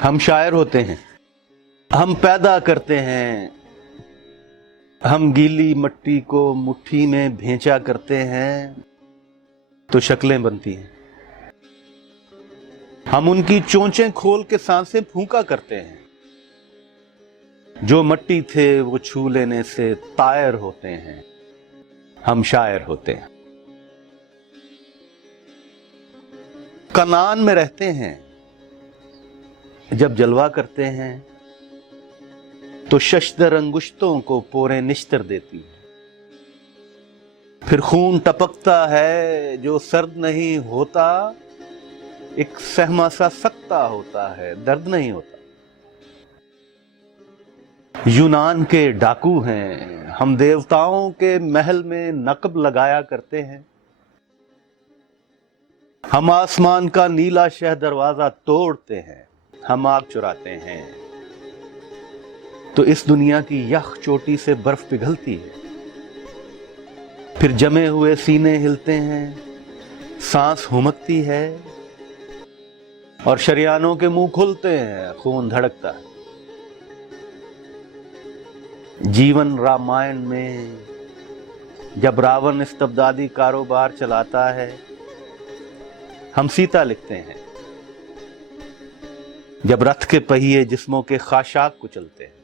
ہم شاعر ہوتے ہیں، ہم پیدا کرتے ہیں، ہم گیلی مٹی کو مٹھی میں بھینچا کرتے ہیں تو شکلیں بنتی ہیں۔ ہم ان کی چونچیں کھول کے سانسیں پھونکا کرتے ہیں۔ جو مٹی تھے وہ چھو لینے سے طائر ہوتے ہیں، ہم شاعر ہوتے ہیں۔ کنعان میں رہتے ہیں، جب جلوہ کرتے ہیں تو ششدر انگشتوں کو پورے نشتر دیتی ہے۔ پھر خون ٹپکتا ہے جو سرد نہیں ہوتا، ایک سہما سا سکتا ہوتا ہے، درد نہیں ہوتا۔ یونان کے ڈاکو ہیں، ہم دیوتاؤں کے محل میں نقب لگایا کرتے ہیں۔ ہم آسمان کا نیلا شہ دروازہ توڑتے ہیں، ہم آگ چراتے ہیں تو اس دنیا کی یخ چوٹی سے برف پگھلتی ہے۔ پھر جمے ہوئے سینے ہلتے ہیں، سانس ہمکتی ہے اور شریانوں کے منہ کھلتے ہیں، خون دھڑکتا ہے۔ جیون رامائن میں جب راون استبدادی کاروبار چلاتا ہے، ہم سیتا لکھتے ہیں۔ جب رتھ کے پہیے جسموں کے خاشاک کچلتے ہیں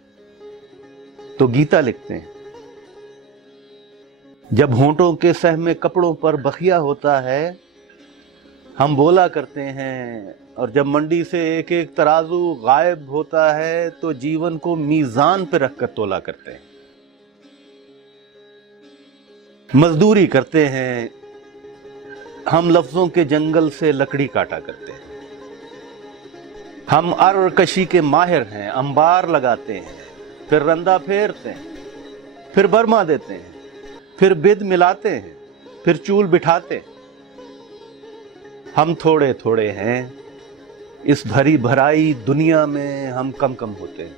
تو گیتا لکھتے ہیں۔ جب ہونٹوں کے سہمے کپڑوں پر بخیا ہوتا ہے، ہم بولا کرتے ہیں، اور جب منڈی سے ایک ایک ترازو غائب ہوتا ہے تو جیون کو میزان پہ رکھ کر تولا کرتے ہیں۔ مزدوری کرتے ہیں، ہم لفظوں کے جنگل سے لکڑی کاٹا کرتے ہیں۔ ہم ار کشی کے ماہر ہیں، انبار لگاتے ہیں، پھر رندہ پھیرتے ہیں، پھر برما دیتے ہیں، پھر بد ملاتے ہیں، پھر چول بٹھاتے ہیں۔ ہم تھوڑے تھوڑے ہیں، اس بھری بھرائی دنیا میں ہم کم کم ہوتے ہیں۔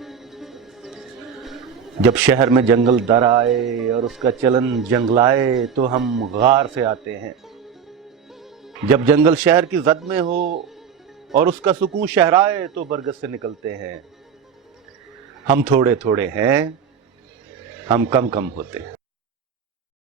جب شہر میں جنگل در آئے اور اس کا چلن جنگلائے تو ہم غار سے آتے ہیں۔ جب جنگل شہر کی زد میں ہو اور اس کا سکون شہرائے تو برگد سے نکلتے ہیں۔ ہم تھوڑے تھوڑے ہیں، ہم کم کم ہوتے ہیں۔